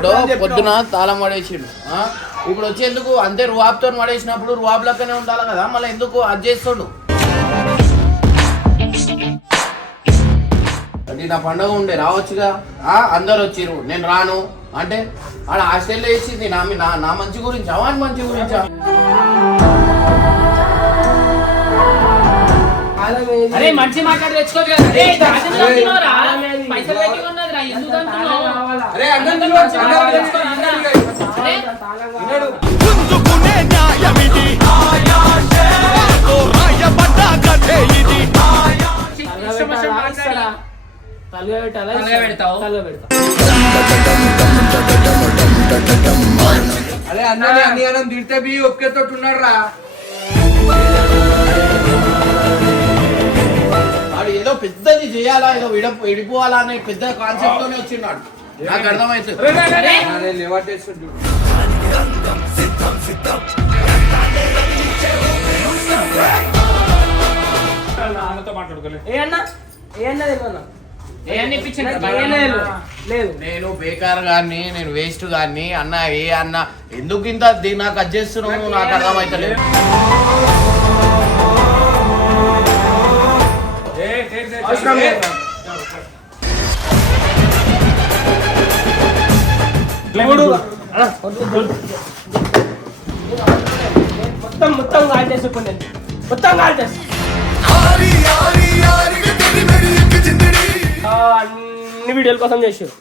పొద్దున తాళం పడేసిండు. ఇప్పుడు వచ్చేందుకు అంతే రువాబ్తో పడేసినప్పుడు రువాబ్ లెక్కనే ఉండాలి కదా, మళ్ళీ ఎందుకు అది చేస్తాడు? నా పండుగ ఉండే రావచ్చుగా, అందరు వచ్చిర్రు నేను రాను అంటే ఆడ హాస్టల్లో వేసింది నా మంచి గురించి అవాని మంచి గురించా? అరే మంచి మాట్లాడి తెచ్చుకోవచ్చు కదా. పైసలు పెట్టి ఉన్నదిరా, ఎందుకు అంటున్నావు? అరే అన్నని అన్నియానం తిడితే బి ఒక్కేతో ఉన్నాడు రా. వాడు ఏదో పెద్దది చేయాలా, ఏదో విడిపోవాలా అనే పెద్ద కాన్సెప్ట్ తోనే వచ్చిన్నాడు. నాకు అర్థమవుతుంది. నేను బేకార్ గారిని, నేను వేస్ట్ గారిని అన్న ఏ అన్న ఎందుకు ఇంత నాకు అది చేస్తున్నావు నాకు అర్థమవుతలేదు. మొత్తం కాల్ చేసుకుని మొత్తం కాల్ చేసి అన్ని వీడియోల కోసం చేసారు.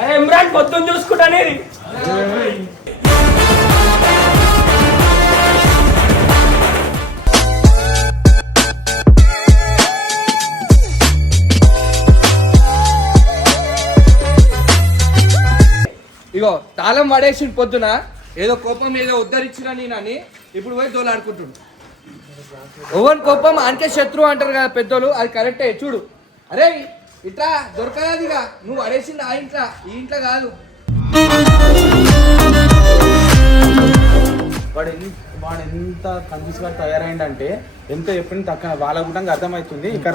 అరే ఇమ్రాన్ పొద్దున్న చూసుకుంటానేది. ఇగో తాళం పడేసి పొద్దున ఏదో కోపం ఏదో ఉద్ధరించిన నేనని ఇప్పుడు పోయి దోలాడుకుంటుండు. ఓవన్ కోపం అంతే శత్రువు అంటారు కదా పెద్దోళ్ళు, అది కరెక్టే. చూడు అరే ఇట్లా దొరకదాదిగా, నువ్వు పడేసింది ఆ ఇంట్లో, ఈ ఇంట్లో కాదు. వాడు ఎంత కన్ఫ్యూజ్ గా తయారైందంటే ఎంత చెప్పిన తక్కువ వాళ్ళ కూడా అర్థమవుతుంది. ఇక్కడ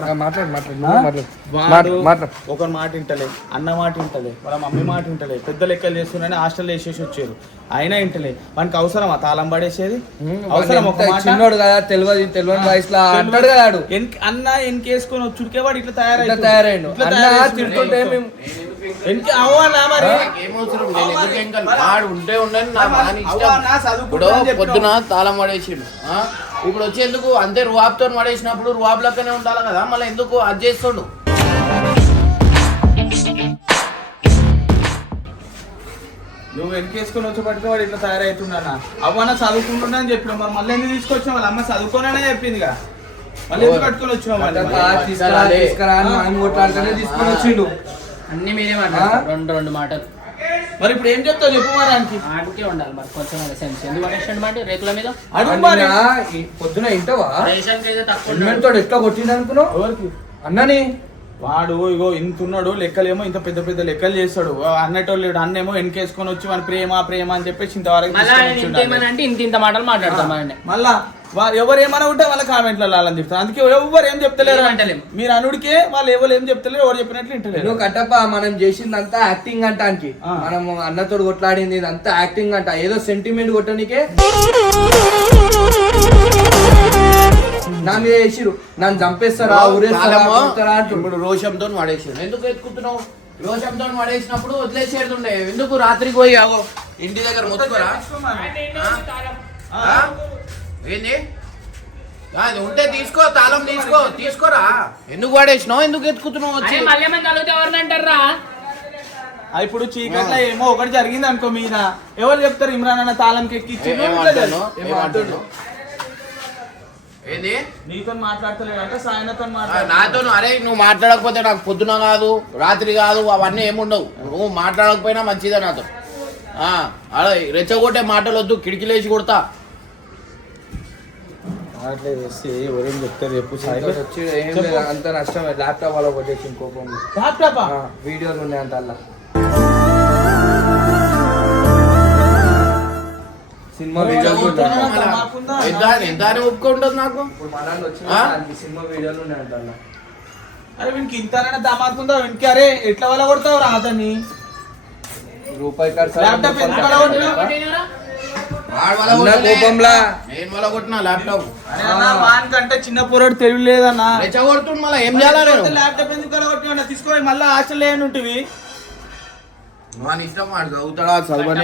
ఒకరి మాట వింటలే, అన్న మాట వింటలే, వాళ్ళ మమ్మీ మాట వింటలే, పెద్ద లెక్కలు చేస్తున్నారని హాస్టల్ వేసేసి వచ్చారు. అయినా వింటలే. వానికి అవసరమా తాళం పడేసేది? అవసరం? ఒక మాట చిన్నోడు కదా, తెలియని వయసులో అంటాడు కదా. అన్న ఎన్కేసుకొని వచ్చుడికే వాడు ఇట్లా తయారైండు. తిడుతుంటే పొద్దున తాళం పడేసిండు. ఇప్పుడు వచ్చేందుకు అంతే రువాబ్తో పడేసినప్పుడు రువాబ్ లెక్కనే ఉండాలి కదా, మళ్ళీ ఎందుకు అది చేస్తాడు? నువ్వు వెనకేసుకొని వచ్చి పట్టుకో వాడు ఇట్లా తయారవుతున్నా. అవ్వన్న చదువుకుంటున్నా అని చెప్పిన, మరి మళ్ళీ ఎందుకు తీసుకొచ్చావు? వాళ్ళ అమ్మ చదువుకోననే చెప్పింది కదా, మళ్ళీ ఎందుకు కట్టుకొని వచ్చావు? తీసుకొని వచ్చిండు. అన్ని మీరే మాట్లాడు, రెండు మాటలు. మరి ఇప్పుడు ఏం చెప్తావు చెప్పు. మరి ఆడికే ఉండాలి మరి కొంచెం సెన్స్. ఎందుకు పడేసాడు మాట రేకుల మీద? పొద్దున ఇంటవా రేషన్ అయితే తక్కువ ఎట్లా కొట్టింది అనుకున్నావు? ఎవరికి? అన్నని. వాడు ఇగో ఇంత ఉన్నాడు, లెక్కలేమో ఇంత పెద్ద పెద్ద లెక్కలు చేస్తాడు. అన్నటోళ్ళు లేడు, అన్నేమో వెనకేసుకొని వచ్చి వాడి ప్రేమ అని చెప్పేసి ఇంతవరకు ఇంత మాటలు మాట్లాడతాం. మళ్ళా ఎవరు ఏమైనా ఉంటే వాళ్ళ కామెంట్లలో వాళ్ళని చెప్తారు. అందుకే ఎవరు ఏం చెప్తలేరు అంటలేము. మీరు అనుడికే వాళ్ళు ఎవరు ఏం చెప్తలేరు, ఎవరు చెప్పినట్లు వింటలేరు. నువ్వు కట్టప్ప మనం చేసిందంతా యాక్టింగ్ అంటానికి, మనం అన్నతోడు కొట్లాడింది ఇదంతా యాక్టింగ్ అంట. ఏదో సెంటిమెంట్ కొట్టనికే నా మీద వేసిరు, నన్ను చంపేస్తారా ఊరేస్తారా. ఇప్పుడు రోషంతో పడేసాడు. ఎందుకు ఎత్తుకుంటున్నావు? రోషంతో పడేసినప్పుడు వదిలేసేడుండే. ఎందుకు రాత్రికి పోయి ఇంటి దగ్గర మొత్తుకోరా? ఏంది అది ఉంటే తీసుకో, తాళం తీసుకోరా. ఎందుకు పడేసినావు? ఎందుకు ఎత్తుకుతున్నావు? వచ్చి ఇప్పుడు చీకట్ల ఏమో ఒకటి జరిగింది అనుకో మీద, ఎవరు చెప్తారు? ఇమ్రాన్ అన్న తాళంకి ఎక్కిచ్చి ఏంది నీతో మాట్లాడతలేదంటే సాయనతో నాతో. అరే నువ్వు మాట్లాడకపోతే నాకు పొద్దున కాదు రాత్రి కాదు అవన్నీ ఏముండవు. నువ్వు మాట్లాడకపోయినా మంచిదే నాతో. అలా రెచ్చగొట్టే మాటలు వద్దు, కిటికీలేసి కొడతా. ఎవరేం చెప్తారు చెప్పు. అంత నష్టం. ల్యాప్టాప్ అలా కొట్టేసి కోపం. వీడియోలు ఉన్నాయి అంత అలా. సినిమా వీడియోలు ఎంత అని ఒప్పుకుంటుంది నాకు ఇప్పుడు మా నాన్న వచ్చిన ఆ? దానికి సినిమా వీడియోలు ఉన్నాయంట అన్న. అరే వీనికి ఇంతనైనా దమాకుందా వీనికి? అరే ఎట్లా వల్ల కొడతావు రా అతన్ని? రూపాయి ఖర్చు ల్యాప్టాప్ ఎందుకు అలా కొట్టినావు? అన్న కోపంలా నేను వల్ల కొట్టిన ల్యాప్టాప్ అరే అన్న వానికంటే చిన్న పోరాడు తెలివి లేదన్నా. రెచ్చగొడుతుంది మళ్ళీ ఏం చేయాలా నేను ల్యాప్టాప్ ఎందుకు అలా కొట్టినా? తీసుకొని మళ్ళీ హాస్టల్ లేనుంటివి. వాని ఇష్టం వాడు చదువుతాడా చదవని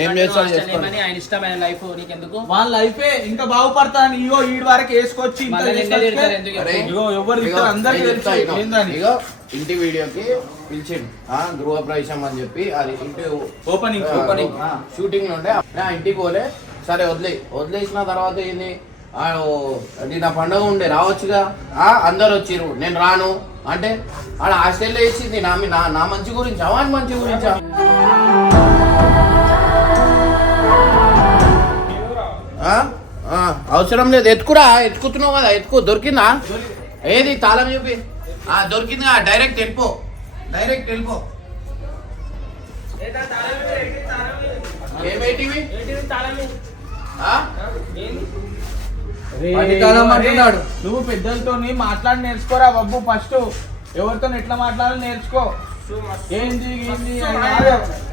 ఏం చేస్తాడు చేసుకోవాలి. ఆయన ఇష్టమైన లైఫ్ నీకెందుకు వాళ్ళ లైఫ్ ఇంకా బాగుపడతాను. ఇగో ఈడు వరకు వేసుకొచ్చి ఇంత మళ్ళీ నిన్నే చేసుకొస్తే తిడతారు ఎందుకు? అరే, ఇగో ఎవరు ఇగో, ఇస్తారు అందరికీ నేను తెలుసు చెప్తా ఇగో. ఏందని. ఇగో ఇంటి వీడియోకి పిలిచిండు గృహ ప్రవేశం అని చెప్పి అది ఇంటి ఓపెనింగ్ షూటింగ్ ఉండే నా ఇంటికి పోలే. సరే వదిలేసిన తర్వాత ఏంది నిన్న పండుగ ఉండే రావచ్చుగా అందరు వచ్చిర్రు నేను రాను అంటే ఆడ హాస్టల్లో వేసింది నా మంచి గురించి వాని మంచి గురించా? అవసరం లేదు ఎత్తుకుతున్నావు కదా దొరికిందా? ఏది తాళం చూపి దొరికిందిగా డైరెక్ట్ వెళ్ళిపో ఏమేటివి వాడి తాళం అంటున్నాడు. నువ్వు పెద్దలతో మాట్లాడి నేర్చుకోరా బాబు. ఫస్ట్ ఎవరితో ఎట్లా మాట్లాడాలి నేర్చుకో. ఏంది ఏంది అని కాదు.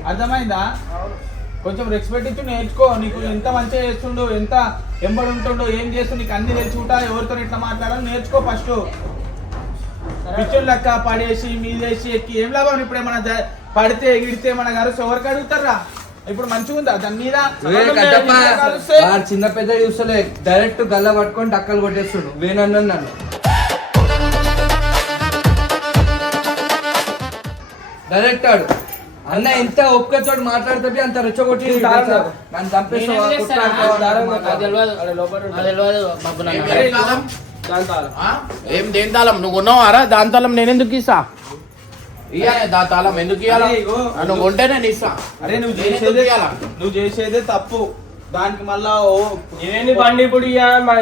అర్థమైందా? కొంచెం రెస్పెక్ట్ ఇచ్చి నేర్చుకో. నీకు ఎంత మంచిగా చేస్తుండో, ఎంత ఎంబడి ఉంటుండో, ఏం చేస్తుండో నీకు అన్ని తెలుసుకుంటా. ఎవరితో ఎట్లా మాట్లాడాలి నేర్చుకో ఫస్ట్. పిచ్చులు లెక్క పడేసి మీదేసి ఎక్కి ఏం లాభం? ఇప్పుడు ఏమన్నా పడితే ఎగిడితే మన గారు ఎవరికి అడుగుతారా? ఇప్పుడు మంచిగా ఉందా దాని మీద? చిన్న పెద్ద చూస్తలే డైరెక్ట్ గల్ల పట్టుకొని డక్కలు కొట్టేస్తుండు. వేనన్ను నన్ను డైరెక్ట్ ఆడు అన్న ఎంత ఒక్కతోటి మాట్లాడుతుంది అంత రెచ్చగొట్టి నన్ను చంపేస్తావా? ఏం దేని తాళం నువ్వు ఉన్నావారా? దాని తాళం నేను ఎందుకు ఇస్తా? ఇయ్యాలి దా తాళం ఎందుకు ఇయ్యాలా? నువ్వు కొంటే నేను ఇస్తా. అరే నువ్వు చేసేదే తప్పు. దానికి మళ్ళా ఏంది బండి ఇప్పుడు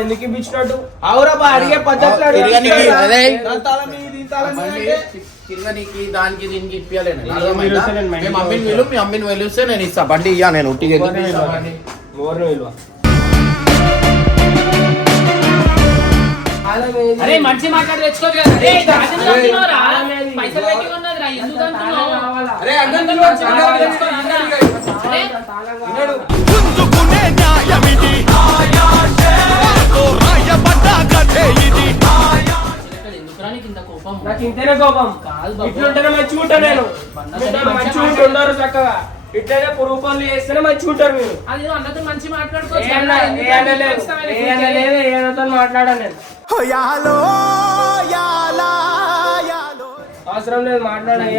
ఎందుకు ఇప్పించినట్టు? అవురా బా అడిగే పద్ధతిలో తిరగనీకి అదే దాని తాళం ఇది, దీని తాళం ఇది అంటే తిరగనీకి దానికి దీనికి ఇప్పియాలి. మీ అమ్మిని వెలిస్తే నేను ఇస్తా. బండి ఇయ్యా నేను ఉట్టిగా ఎందుకు ఇస్తా బండి? విలువ అరే మంచి మాట్లాడి తెచ్చుకోవచ్చు కదా. పైసలు పెట్టి ఉన్నదిరా ఎందుకు అంటున్నావు? అరే అన్న నాకు ఇంతనే కోపం కాదు. ఇట్లుంటేనే మంచిగా ఉంటా నేను. మంచిగా ఉంటున్నారు చక్కగా. ఇట్లనే పురుగు పనులు చేస్తేనే మంచిగా ఉంటారు మీరు. అది అందరితో మంచి మాట్లాడుకోవచ్చు. మాట్లాడాను నేను. అవసరం లేదు మాట్లాడాను.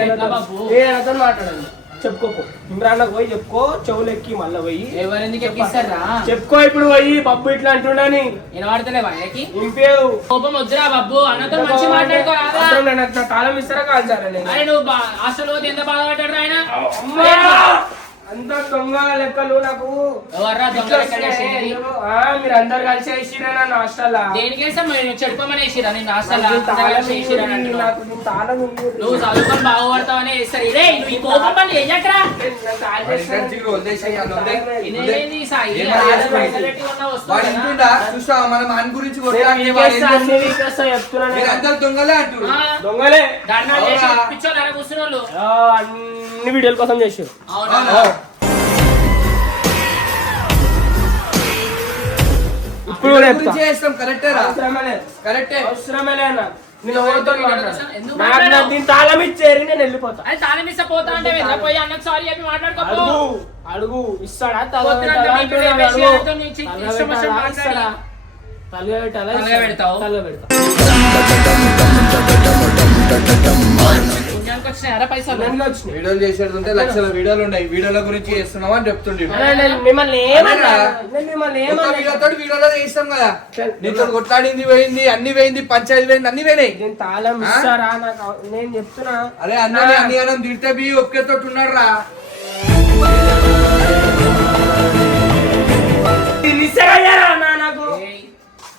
ఏతో మాట్లాడండి. చెప్పుకోపో ఇమ్రాన్ పోయి చెప్పుకో. చెవులు ఎక్కి మళ్ళీ పోయి ఎవరెందుకు ఎక్కిస్తారా చెప్పుకో. ఇప్పుడు పోయి బబ్బు ఇట్లా అంటున్నాని వినవాడతలేవా? ఇంపేవు కోపం వద్దురా బబ్బు. అన్నతో మంచి మాట్లాడుకో. నాకు తాళం ఇస్తారా కాల్చారా? అరే నువ్వు అసలు ఎంత బాధపడ్డాడు ఆయన? అంత దొంగ లెక్కలు నాకు. మీరు అందరు కలిసి వేసిరా నన్ను హాస్టల్. దేనికేసాం చెడుకోమని వేసిరా నేను హాస్టల్? నువ్వు చదువుకొని బాగుపడతావని వేస్తారు. ఇదే నువ్వు ఈ కోపం పని వేయకరా. దొంగలే కూర్చున్న అన్ని వీడియోల కోసం చేసారు. ఇప్పుడు తాళం ఇచ్చేరి నేను వెళ్ళిపోతా. తాళం ఇస్తా పోతా అంటే పోయి అన్నకు సారీ చెప్పి మాట్లాడుకో. అడుగు ఇస్తాడా? వీడియోలు చేసేది లక్షల వీడియోలు ఉన్నాయి. వీడియోల గురించి చేస్తున్నావు అని చెప్తుండే. వీడియోలో చేస్తాం కదా. నీతో కొట్లాడింది పోయింది, అన్ని పోయింది, పంచాయతీ పోయింది, అన్ని పోయినాయి. తాళం ఇస్తారా నేను చెప్తున్నా. అరే అన్నది అన్ని అన్నం తిడితే బి ఒకేతో ఉన్నాడు రా.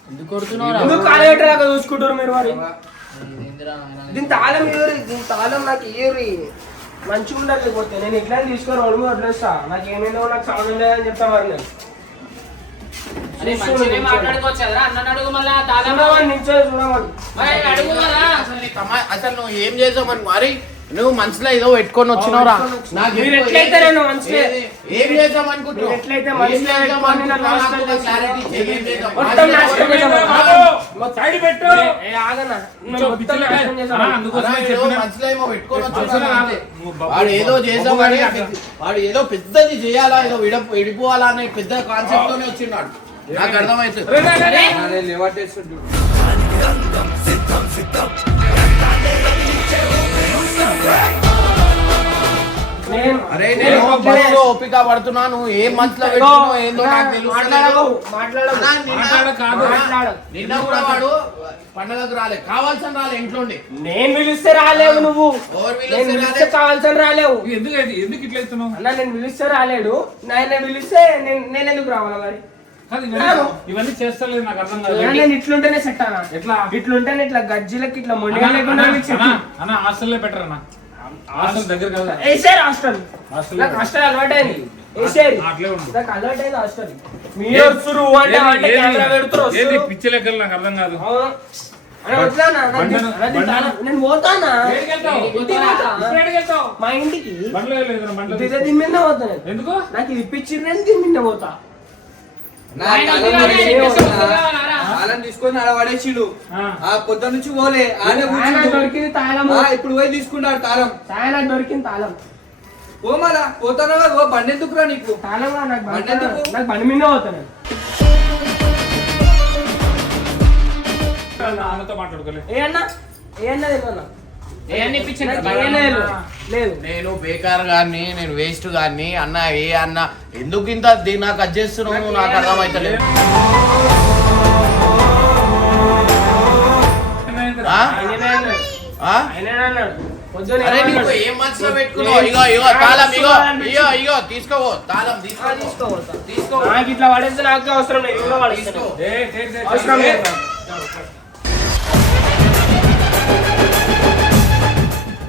ఎందుకు కాలేటరాగా చూసుకుంటారు మీరు? మరి దీని తాళం ఇవ్వరు. దీని తాళం నాకు ఇయ్యరు. మంచిగా ఉండాలి. లేకపోతే నేను ఇట్లా తీసుకొని రోడ్డు మీద వదిలేస్తా. నాకు ఏమైందో నాకు సంబంధం లేదని చెప్తా మరి నేను. అసలు నువ్వు ఏం చేసావు మరి? నువ్వు మనసులో ఏదో పెట్టుకొని వచ్చినావురా. నాకు ఎట్లయితే నేను మనసులో ఏం చేద్దాం అనుకుంటున్నావు? ఎట్లయితే మనసులో వాడు ఏదో చేసామని వాడు ఏదో పెద్దది చేయాలా, ఏదో విడిపోవాలా అనే పెద్ద కాన్సెప్ట్ తోనే వచ్చిన్నాడు. నాకు అర్థమవుతుంది. అరే నేను బస్సులో ఓపిక పడుతున్నాను. ఏం మనసులో పెట్టుకున్నావు ఏందో నాకు తెలుస్తలేదు. నిన్న కూడా వాడు పండగకు రాలే, కావాల్సిన రాలే ఇంట్లో. నేను పిలిస్తే రాలేవు నువ్వు. కావాల్సిన రాలేవు. ఎందుకు ఇట్లా ఇస్తున్నావు అన్న? నేను పిలిస్తే రాలేడు. నేను పిలిస్తే నేను ఎందుకు రావాలా మరి? ఇవన్నీ చేస్తలేదు, నాకు అర్థం కాదు. నేను ఇట్లుంటేనే సెట్ అన్నా. ఇట్లుంటేనే ఇట్లా గజ్జీలకి ఇట్లా మొండిగా లేకుండా అన్న హాస్టల్లో బెటర్ అన్న. హాస్టల్ దగ్గర కదా. వేసారు హాస్టల్. నాకు హాస్టల్ అలవాటైంది. వేసారు నాకు అలవాటైంది హాస్టల్. మీరు వస్తురు అంటే కెమెరా పెడుతురు. పిచ్చి లెక్కలు నాకు అర్థం కాదు. నేను పోతానా మా ఇంటికి. దీని మీద పోతా. ఎందుకు? నాకు ఇది ఇప్పించింది. దీని మీద పోతా. తీసుకొని అలా పడేసిడు. పొద్దు నుంచి పోలే. దొరికింది తాళం. ఇప్పుడు పోయి తీసుకున్నాడు తాళం. తాళం దొరికింది తాళం. ఓ మళ్ళా పోతానవా? బండి ఎందుకురా నీకు? తాళం నాకు బండి మీద పోతాను. అన్నతో మాట్లాడుకోలే. ఏ అన్నా తెలియదు. నేను బేకార్ గాని, నేను వేస్ట్ గాని. అన్న ఏ అన్న ఎందుకు ఇంత నాకు కట్ చేస్తున్నావు? నాకు అర్థమైతలేదు. అరే నీకు ఏం మనసులో పెట్టుకున్నావు? ఇగో తాళం, ఇగో తీసుకోవో. తాళం తీసుకో. నాకు ఇట్లా పడేస్తే నాకు అవసరం లేదు. అవసరం లేదు.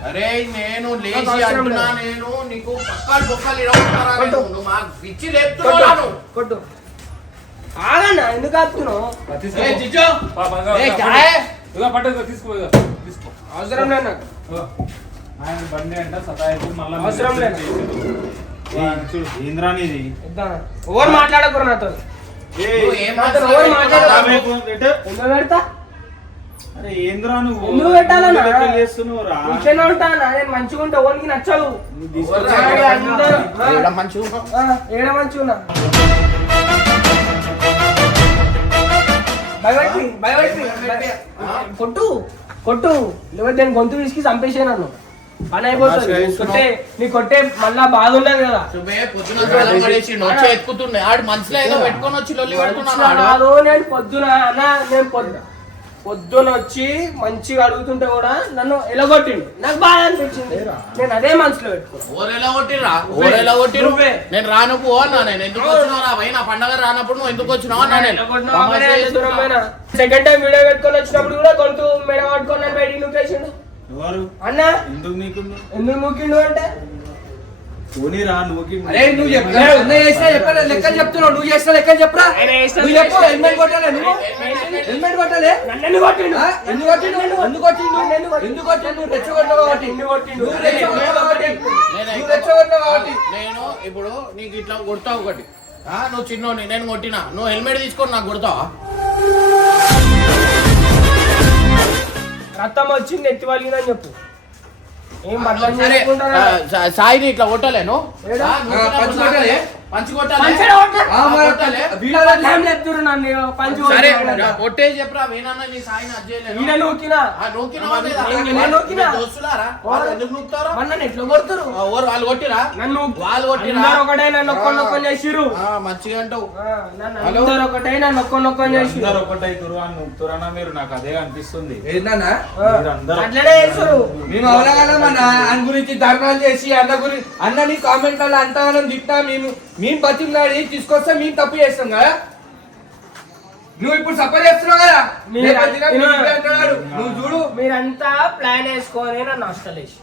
అరే నేను లేచి అంటున్నా. నేను నీకు పక్కలు బొక్కలు ఇరవుతున్నారా? నువ్వు మాకు పిచ్చి లేపుతున్నాను. కొట్టు. ఆగన్నా, ఎందుకు ఆపుతున్నావు? తీసుకో. అవసరం లేదు నాకు. ఆయన బండి అంట సతాయిపు. మళ్ళీ అవసరం లేదు. ఇంద్రానిది ఎవరు మాట్లాడకూడదు నాతో. ఎవరు మాట్లాడకూడదు. పెడతా. అరే ఏంద్రా నువ్వు? ఎందుకు పెట్టాలన్నా? చేస్తున్నావురా? కూర్చొని ఉంటానా? నేను మంచిగా ఉంటా. ఓనికి నచ్చదు. ఏడ మంచిగా కొట్టు లేకపోతే నేను గొంతు తీసుకు చంపేసే నన్ను. పని అయిపోతుంది. నీ కొట్టే మళ్ళా బాధ ఉన్నది కదా. ఎక్కుతున్నాయి ఆడు మనసులో ఏదో పెట్టుకొని వచ్చి లొల్లి పెడుతున్నాడు. నేను పొద్దున వచ్చి మంచిగా అడుగుతుంటే కూడా నన్ను ఎలగొట్టిండు. నాకు బాధ అనిపించింది. నేను అదే మనసులో పెట్టుకున్నా. నేను రాను పో అన్నా. నేను ఎందుకు వచ్చినా భయ? నా పండగ రానప్పుడు నువ్వు ఎందుకు వచ్చినావు అన్నా. సెకండ్ టైం వీడియో పెట్టుకొని వచ్చినప్పుడు కూడా గొంతు మెడ పట్టుకొని నన్ను బయటికి నూకేసిండు. అన్న ఎందుకు నూకిండు అంటే అరే నువ్వు లెక్కలు చెప్తున్నావు. నువ్వు చేసిన లెక్కలు చెప్పరా? నువ్వు చెప్పు. హెల్మెట్ కొట్టాలే? నువ్వు హెల్మెట్ కొట్టాలే? ఎందుకు కొట్టిండు? రెచ్చగొట్టావు కాబట్టి. నేను ఇప్పుడు నీకు ఇట్లా కొడతావు ఒకటి. నువ్వు చిన్నోని, నేను కొట్టినా. నువ్వు హెల్మెట్ తీసుకొని నాకు కొడతావా? రక్తం వచ్చింది ఎత్తి వాళ్ళని చెప్పు. ఏం సాయిని ఇట్లా కొట్టలేను. కొట్టే చెప్పరా? వాళ్ళు కొట్టిరా? ఒకటే నన్ను ఒక్క చేసిరు. మంచిగా అంటావు. ఒకటే నన్ను ఒక్క చేసి మీరు. నాకు అదే అనిపిస్తుంది. అట్లనే చేస్తారు. మేము అవలగాలమన్నా అన్న గురించి ధర్నాలు చేసి అన్నని కామెంట్లలో అంటామని తిట్టా. మేము బతిమలాడి తీసుకొస్తే మేము తప్పు చేస్తాం కదా. నువ్వు ఇప్పుడు సపోర్ట్ చేస్తున్నావు కదా. నువ్వు చూడు. మీరంతా ప్లాన్ వేసుకొని నన్ను హాస్టల్ వేసి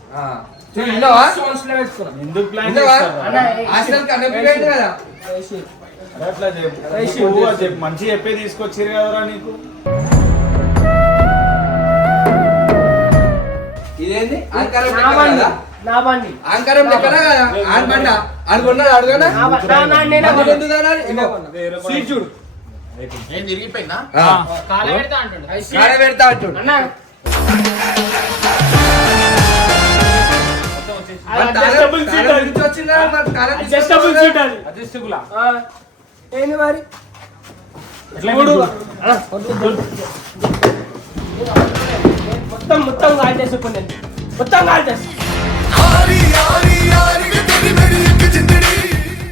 విన్నావా? మనసులో పెట్టుకున్నా. ఎందుకు ప్లాన్ విన్నావా? అన్న, హాస్టల్ కనెక్ట్ కదా వేసి. అరే అట్లా రైట్ చెప్పు మంచి చెప్పే తీసుకొచ్చిరు కదరా నీకు. ఇదేంది ఆంకారం నా లెక్కనా బండి, కదా? నా బండి. ఆంకారం లెక్కనా కదా? ఆన్ బండ అనుకున్నాడు అడుగునా నా బ- నా- నా- నేనే కొన్నా. సీట్ చూడు ఏం తిరిగిపోయిందా కాలు పెడతా అంటుండు. కాడ పెడతా అంటుండు. అన్న మరి తాళం- adjustable seat తాళం అది. నుంచి వచ్చిందా? మరి తాళం Adjustable తీసుకొచ్చిందా? seat అది. అదృష్టకులా ఆ, ఏంది మరి ఎట్లా చూడు. చూడు. అన్న, మొత్తం మొత్తం కాల్ చేసుకుని మొత్తం కాల్ చేస్తా.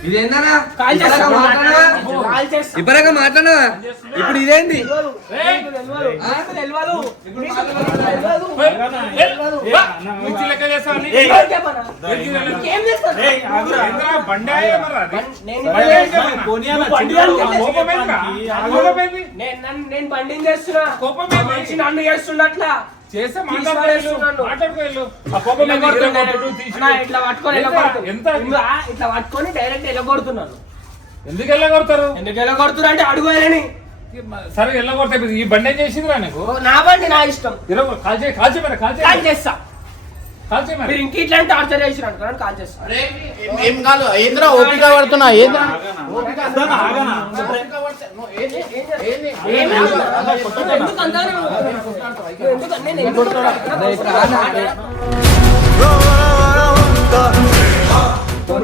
ఇదేందన్నా కాల్ చేస్తా. ఇప్పటిదాకా మాట్లాడవా? కాల్ చేస్తా. ఇప్పటిదాకా మాట్లాడవా? ఇప్పుడు ఇదేంది తెలియదు. నీకు తెలియదు. నీకు తెలియదు. నీకు తెలియదు. మిర్చి లెక్క చేస్తావని ఎవరు చెప్పనా? నీకేం చేస్తాను? ఏంద్రా, బండి ఆయే మరి అది? నేను బండి ఇవ్వలేదు. చేస్తావా? పోనీ అన్న, నువ్వు బండి చిన్నోడు అని చెప్పేసి కోపం ఏంద్రా? ఆగు. కోపం ఏంది? నేను బండిని చేస్తున్నా. కోపం ఆ ఏంది? మనిషి నన్ను చేస్తున్నట్లా చేస్తే తీసుకునేస్తున్నాను. మాట్లాడుకోలేదు ఇట్లా ఇట్లా పట్టుకొని ఎల్లగొడుతున్నా. ఎంత ఇట్లా పట్టుకొని డైరెక్ట్ ఎల్లగొడుతున్నాను. ఎందుకు వెళ్ళగొడతారు? ఎందుకు ఎల్లగొడుతున్నా అంటే అడుగుని సరే వెళ్ళగొడతా. ఈ బండి ఏం చేసిందిరా నీకు? నా బండి నా ఇష్టం. కాల్చే మరి కాల్ చేస్తా. కాల్చే మరి మీరు ఇంక ఇట్లాంటి టార్చర్ చేసిన అనుకున్నాను కాల్ చేస్తా. అరే ఏం కాదు ఏంద్రా ఓపిక పడుతున్నా ఏంద్రా ఓపిక ఆగనా? ఓపిక పడితే- నువ్వు ఏంది? ఏంది? ఏమి ఏంది? ఎందుకు అంతగానే ఎందుకు నేను ఎందుకు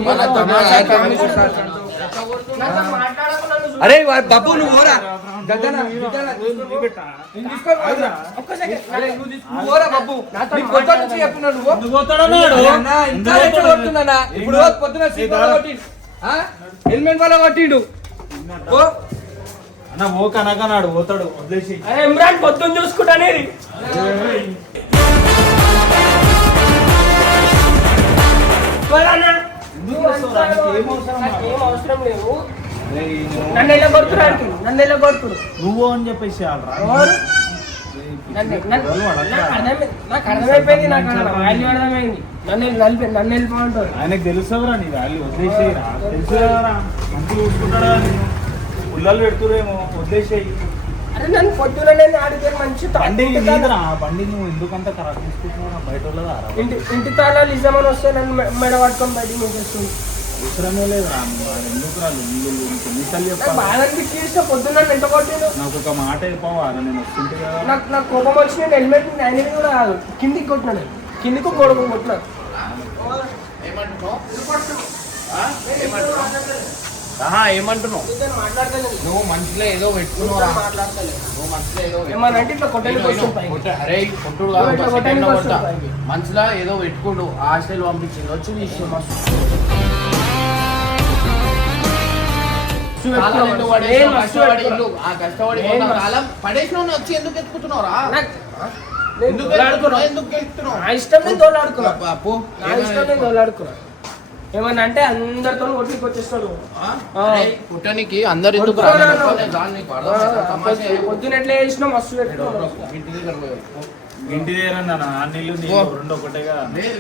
మన తమాషా నాతో మాట్లాడకుండా నువ్వు అరే బాబు నువ్వు పోరా గద్దన ఒక్క సెకండ్. నువ్వు పోరా బాబు నీకు కొత్త నుంచి చెప్పున్నా నువ్వు ఎందుకు పోతాడన్నాడు? అన్నా, ఇంకా రెచ్చ కొడుతున్నానా? ఇప్పుడు పొద్దున సీట్ వల్ల కొట్టిండు ఆ? హెల్మెట్ వల్ల కొట్టిండు ఓ అన్న ఓ కనకనాడు పోతాడు వదిలేసి. అరే ఇమ్రాన్ పొద్దున్న చూసుకుంటానేది ఏం అవసరం లేదు. నన్ను ఎలా కొడుతున్నాడు నన్ను ఎలా కొడుతుడు నువ్వు అని చెప్పేసి ఆడరా. నాకు అర్థమైపోయింది. నాకు వాల్యూ అర్థమైంది. నన్ను వెళ్ళిపోంటాడు. ఆయనకు తెలుసురా నీ వాల్యూ. వదిలేసేయరా. తెలుసు కదరా మంచి చూసుకుంటాడా నేను. పుల్లలు పెడుతురేమో వదిలేసేయి. అరే నన్ను పొద్దున నేను ఆడితే మంచి బండి నీదిరా. బండి నువ్వు ఎందుకంత ఖరాబ్ తీసుకుంటున్నావు? బయట వాళ్ళదా రా. ఇంటి తాళాలు ఇద్దామని వస్తే నన్ను మెడ పట్టుకొని బయటికి వేసేస్తుంది. అవసరమే లేదురా. నువ్వు ఎందుకు రాదు? ఎన్నిసార్లు నాకు చెప్పాలి? బాగా అనిపించి పొద్దున్న ఎంత కొట్టిండు. నాకు ఒక మాట చెప్పవా? నేను వస్తుంటే కదా. నాకు కోపం వచ్చి నేను హెల్మెట్ నైన్ కూడా కాదు కిందికి కొట్టినాడు. కిందికి కొడుకు కొట్టినాడు. ఏమంటున్నావు ఆ? ఏమంటున్నావు ఆహా ఏమంటున్నావు మాట్లాడతలేదు. నువ్వు మనసులో ఏదో పెట్టుకున్నావు మాట్లాడతలేదు. నువ్వు మనసులో ఏదో ఏమన్నా అంటే ఇట్లా కొట్టడానికి వస్తుంది పైకి. అరే కొట్టుడు నువ్వు ఇట్లా కొట్టడానికి వస్తుంది పైకి. మనసులో ఏదో పెట్టుకోడు హాస్టల్ పంపించింది వచ్చి విషయం కష్టపడి కాలం పడేసిన వచ్చి ఎందుకు ఎత్తుకుతున్నావురా ఎందుకు ఎత్తుకున్నావు? ఎందుకు ఎత్తుకున్నావు? నా ఇష్టం నేను తోలాడుకున్నా. బాపు నా ఇష్టం నేను తోలాడుకున్నా. ఏమన్నా అంటే అందరితో కొట్టుకు వచ్చేస్తాడు. పుట్టనికి అందరు ఎందుకు పొద్దున ఎట్లా చేసినా మస్తు పెట్టుకున్నాడు. ఇంటి దగ్గర నీళ్ళు ఓ. రెండు ఒకటేగా.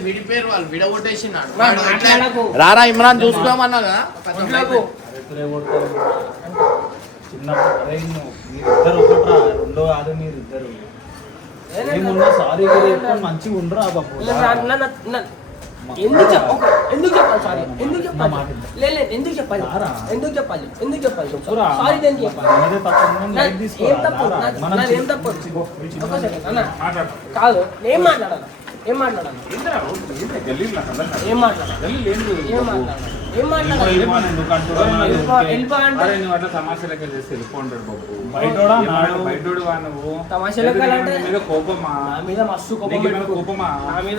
విడిపోయారు వాళ్ళు విడగొట్టేసినాడు మరి మాట్లాడకు. రారా ఇమ్రాన్ చూసుకోమన్నా కదా ఇంట్లోకు. ఎప్పుడే కొడతారు? చిన్నప్పుడు అరే మీరిద్దరు ఒకట్రా. రెండో కాదు మీరిద్దరు. ఏమున్నా సారీ చెప్పుకొని మంచిగా ఉండరా బాబు. ఎందుకు ఎందుకు చెప్పాలి సారీ ఎందుకు నా చెప్పాలి మాట విను. లేదు ఎందుకు చెప్పాలి రారా. ఎందుకు చెప్పాలి ఎందుకు చెప్పాలి చెప్పురా. సారీ దేనికి చెప్పాలి మనదే తప్పు ఉందని లైట్ తీసుకోరా. ఏం తప్పు రారా. నాది- మనం నాది ఏం తప్పు ఒక సెకండ్ అన్న కాదు ఏం మాట్లాడాలి ఏం మాట్లాడాలి ఏం మాట్లాడాలి ఏం మాట్లాడాలి ఏం మాట్లాడాలి ఎందుకు అంటున్నావు? వెళ్ళిపో అంటే అరే నువ్వు అట్లా తమాషా లెక్క చేస్తే వెళ్ళిపోంటాడు బాబు. బయటోడా? బయటోడు వా నువ్వు తమాషా లెక్కలు అంటే నీ మీద కోపమా? నా మీద మస్తు కోపం నీకు ఏమైనా పెట్టుకో. కోపమా? నా మీద